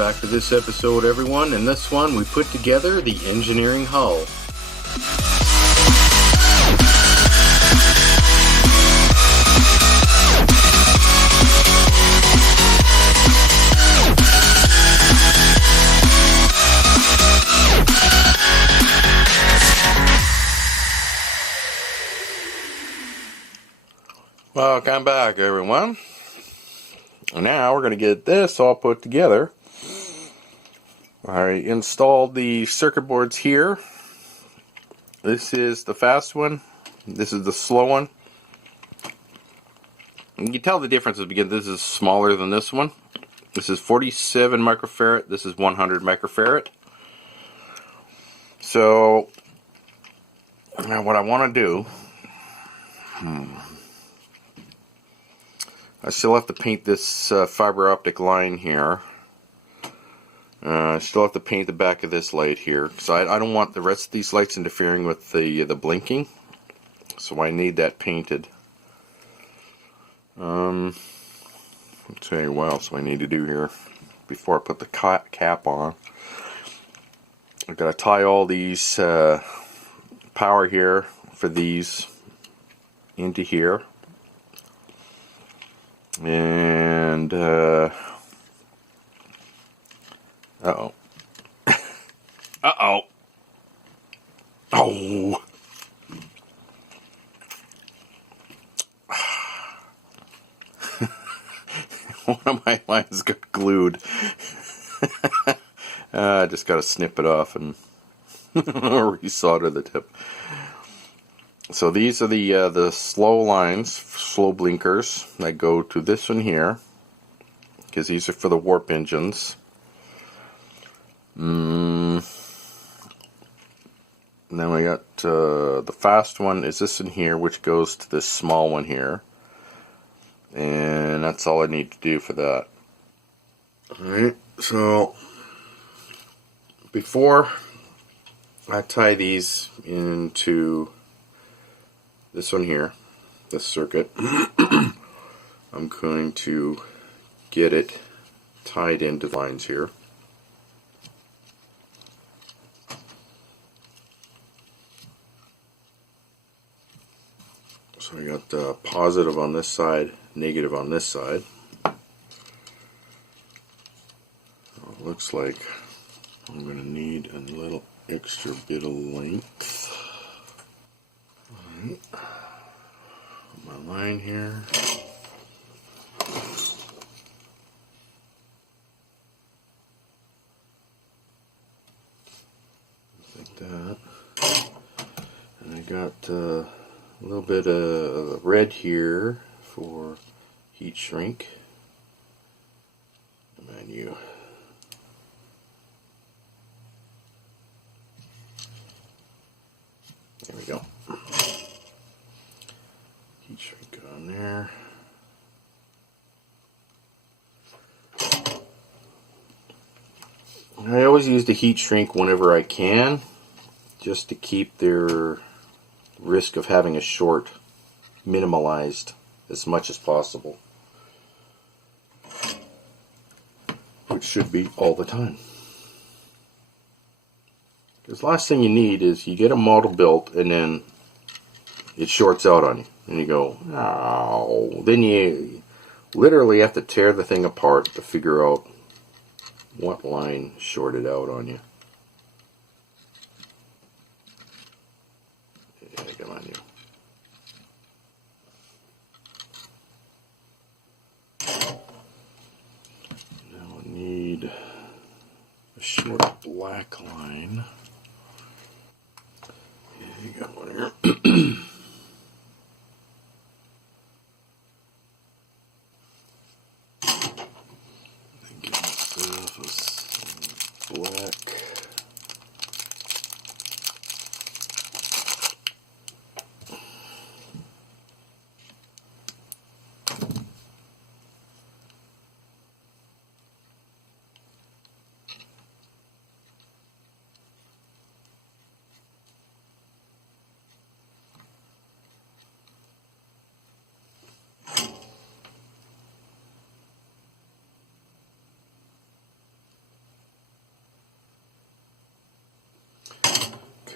back to this episode, everyone. In this one, we put together the engineering hull. Welcome back, everyone. Now we're going to get this all put together. I installed the circuit boards here. This is the fast one. This is the slow one. You can tell the difference because this is smaller than this one. This is 47 microfarad. This is 100 microfarad. So now what I want to do, I still have to paint this fiber optic line here. I still have to paint the back of this light here because I don't want the rest of these lights interfering with the blinking. So I need that painted. I'll tell you what else I need to do here before I put the cap on. I've got to tie all these power here for these into here. And uh-oh. Uh-oh. Oh. One of my lines got glued. I just got to snip it off and resolder the tip. So these are the slow lines, slow blinkers that go to this one here, because these are for the warp engines. And then we got the fast one is this in here, which goes to this small one here, and that's all I need to do for that. Alright, so before I tie these into this one here, this circuit, I'm going to get it tied into the lines here. So I got positive on this side, negative on this side. So it looks like I'm going to need a little extra bit of length. Alright, my line here. Like that. And I got a little bit of red here for heat shrink. Menu. There we go. Heat shrink on there. I always use the heat shrink whenever I can, just to keep their risk of having a short minimalized as much as possible, which should be all the time. Because last thing you need is you get a model built and then it shorts out on you and you go, oh, then you literally have to tear the thing apart to figure out what line shorted out on you. Yeah, come on, you. Now I need a short black line. Yeah, you got one here. Get myself a black.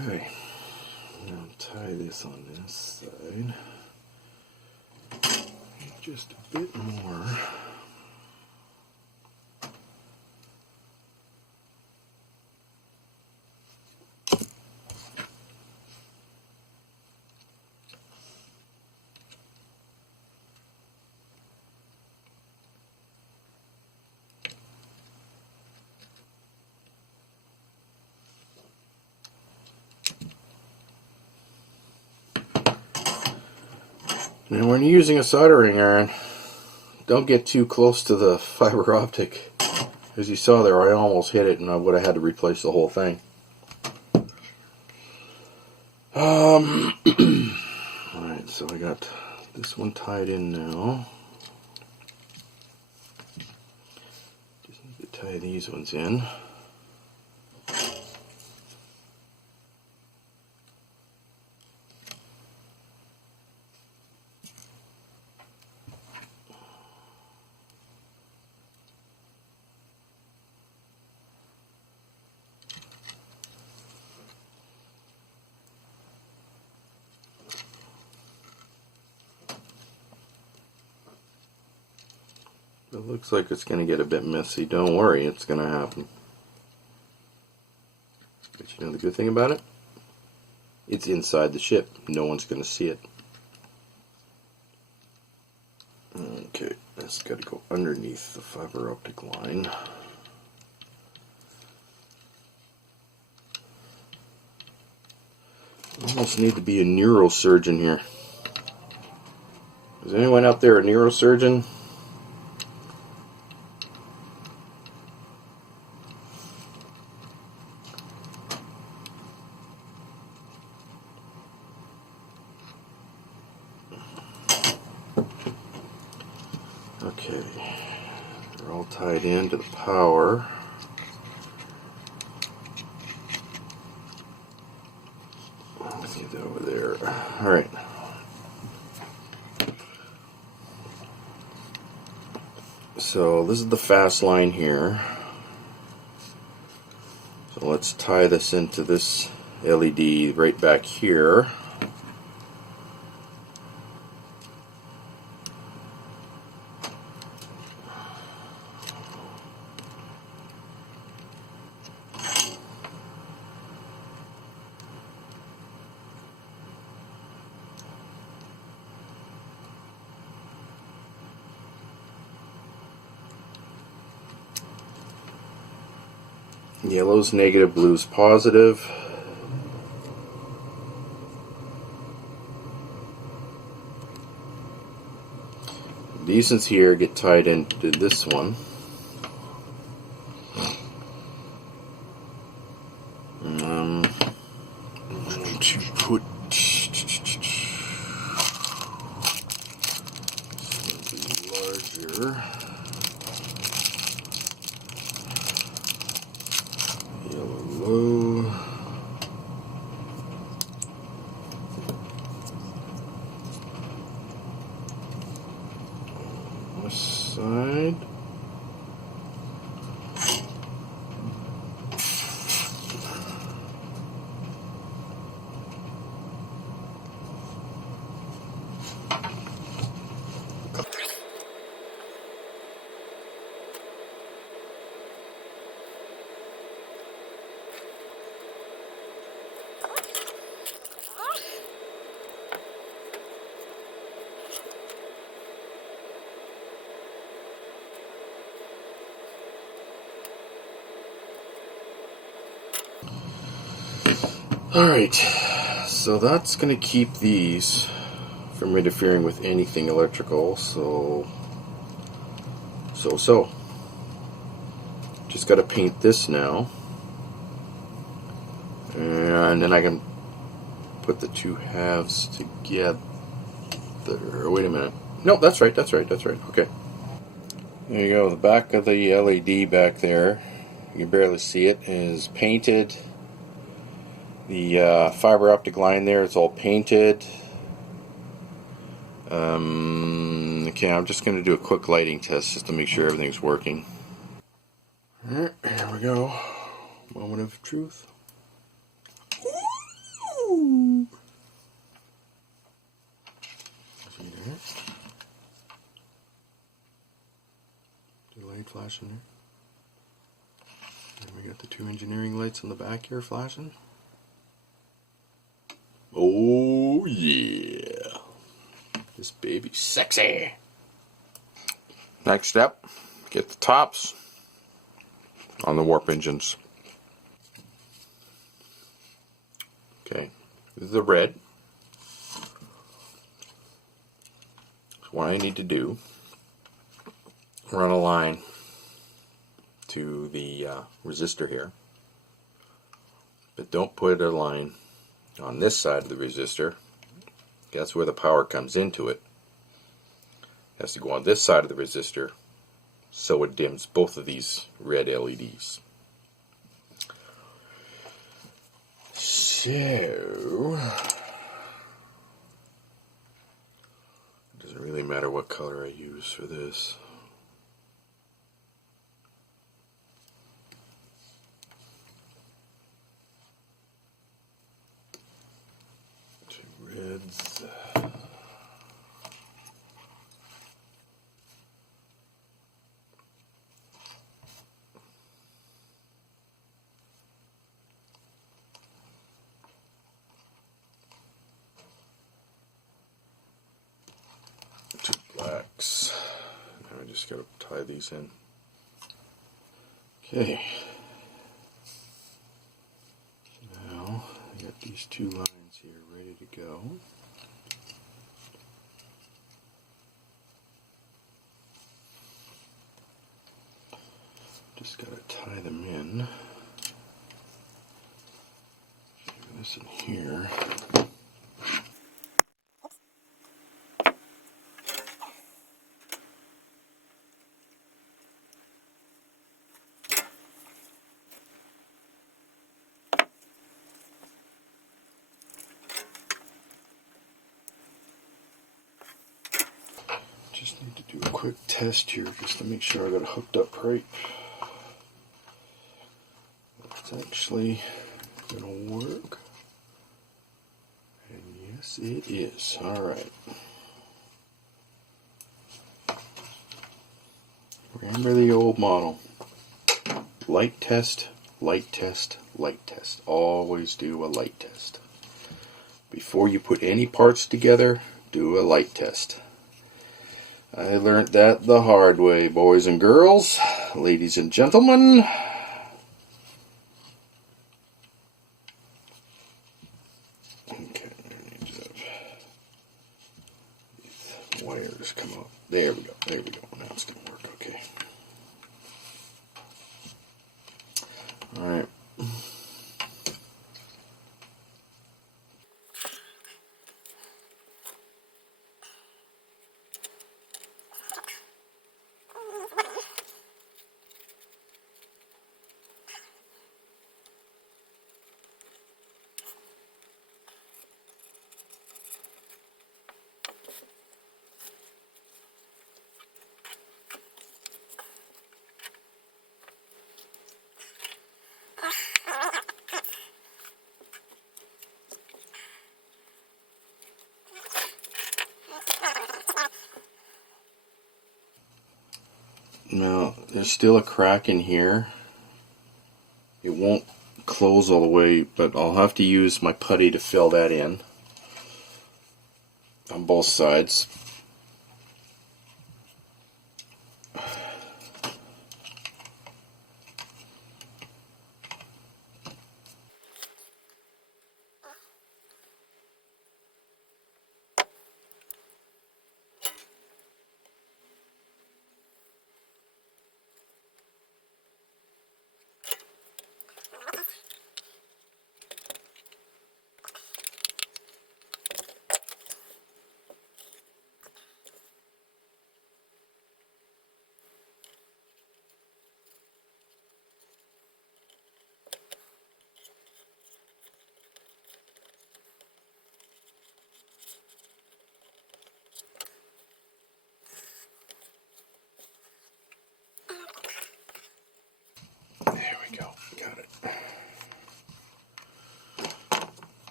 Okay, now tie this on this side just a bit more. Now when you're using a soldering iron, don't get too close to the fiber optic. As you saw there, I almost hit it and I would have had to replace the whole thing. Alright, so I got this one tied in now. Just need to tie these ones in. It looks like it's going to get a bit messy. Don't worry, it's going to happen. But you know the good thing about it? It's inside the ship. No one's going to see it. Okay, that's got to go underneath the fiber optic line. Almost need to be a neurosurgeon here. Is anyone out there a neurosurgeon? Okay, they're all tied into the power. Let's get that over there. Alright. So this is the fast line here. So let's tie this into this LED right back here. Yellow's negative, blue's positive. These ones here get tied into this one. To put larger. Yellow low. This side. Alright, so that's going to keep these from interfering with anything electrical, so. Just got to paint this now. And then I can put the two halves together. Wait a minute. No, that's right. Okay. There you go, the back of the LED back there, you can barely see it, is painted. The fiber optic line there is all painted. Okay, I'm just going to do a quick lighting test just to make sure everything's working. Alright, here we go. Moment of truth. flashing there. And we got the two engineering lights on the back here flashing. Oh yeah. This baby's sexy. Next step, get the tops on the warp engines. Okay, this is the red. So what I need to do, run a line to the resistor here, but don't put a line on this side of the resistor. That's where the power comes into it. It has to go on this side of the resistor so it dims both of these red LEDs. So it doesn't really matter what color I use for this. Two reds. Two blacks. Now I just gotta tie these in. Okay. Now I got these two lines here ready to go. Just gotta tie them in. This in here. Just need to do a quick test here just to make sure I got it hooked up right. It's actually gonna work. And yes, it is. Alright. Remember the old model. Light test, light test, light test. Always do a light test. Before you put any parts together, do a light test. I learned that the hard way, boys and girls, ladies and gentlemen. Okay, I need to have these wires come out. There we go, there we go. Now it's going to work, okay. Alright. Now, there's still a crack in here. It won't close all the way, but I'll have to use my putty to fill that in on both sides.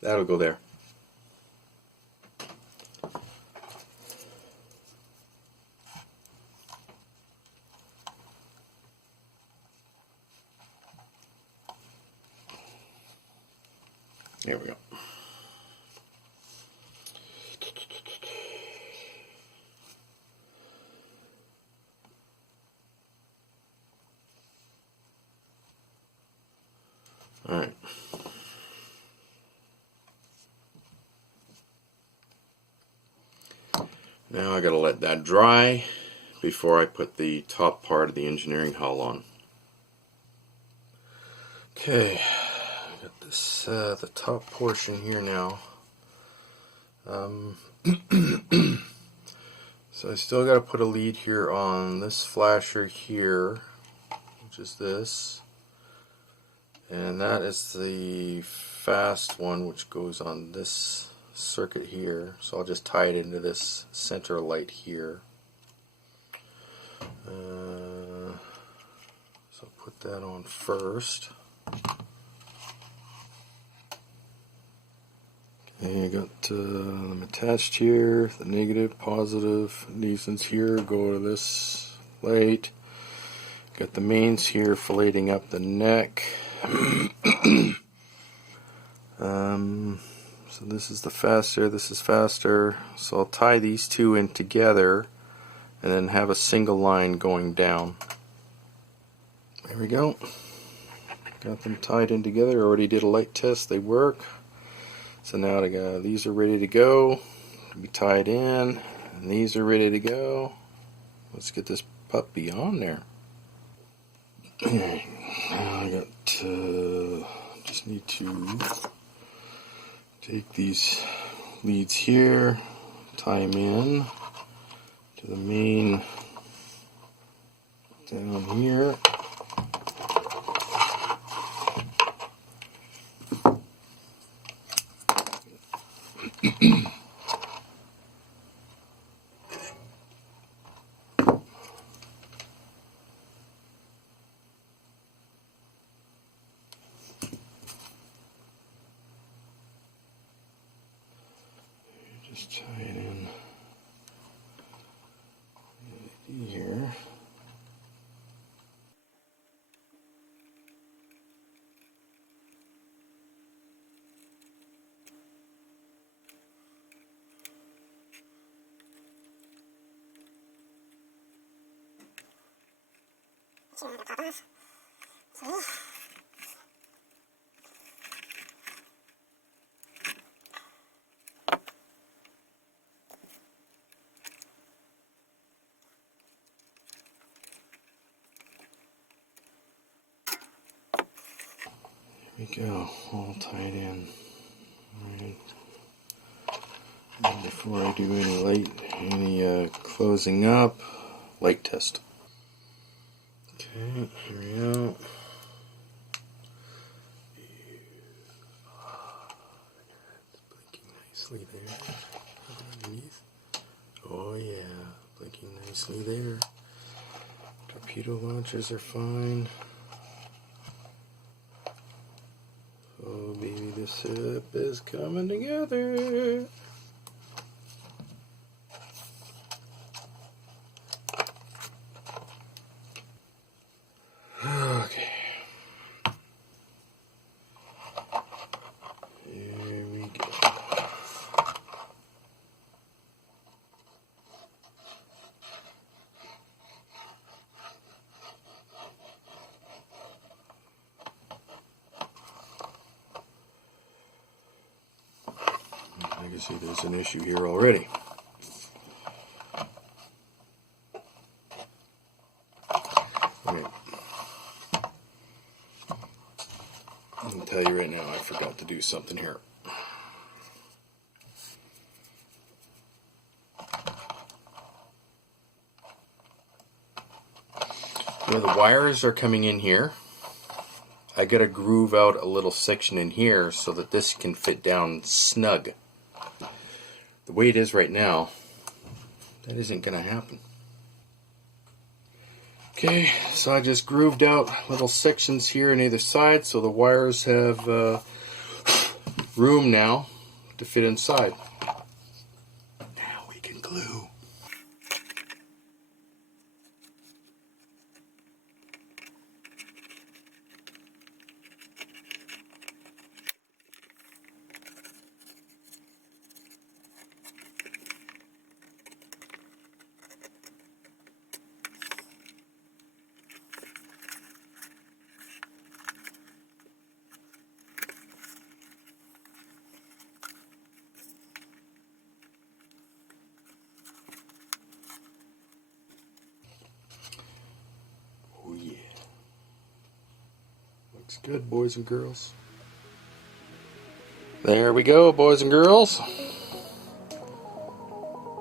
That'll go there. There we go. All right. Now I gotta let that dry before I put the top part of the engineering hull on. Okay, I got this the top portion here now. So I still got to put a lead here on this flasher here, which is this, and that is the fast one, which goes on this circuit here. So I'll just tie it into this center light here. So I'll put that on first. And you got them attached here, the negative, positive, these ones here go to this light. Got the mains here filleting up the neck. So this is the faster, this is faster. So I'll tie these two in together and then have a single line going down. There we go. Got them tied in together. Already did a light test, they work. So now these are ready to go, to be tied in, and these are ready to go. Let's get this puppy on there. Alright, now I got, just need to take these leads here, tie them in to the main down here. Just tie it in here. There we go, all tied in. Right. And before I do any closing up, light test. Okay, here we go. It's blinking nicely there. Underneath. Oh yeah, blinking nicely there. Torpedo launchers are fine. Oh baby, this ship is coming together. Okay. Here we go. I can see there's an issue here already. Okay. I can tell you right now, I forgot to do something here. Where the wires are coming in here, I gotta groove out a little section in here so that this can fit down snug. The way it is right now, that isn't gonna happen. Okay, so I just grooved out little sections here on either side so the wires have room now to fit inside. Now we can glue. Oh yeah. Looks good, boys and girls. There we go, boys and girls.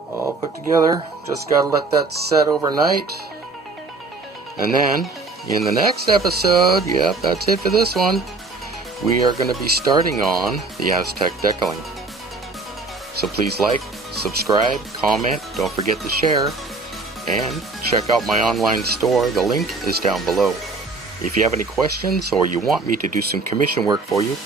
All put together. Just gotta let that set overnight. And then, in the next episode, yep, that's it for this one, we are going to be starting on the Aztec decaling. So please like, subscribe, comment, don't forget to share, and check out my online store. The link is down below. If you have any questions or you want me to do some commission work for you,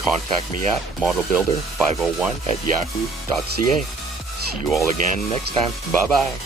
contact me at modelbuilder501@yahoo.ca. See you all again next time. Bye-bye.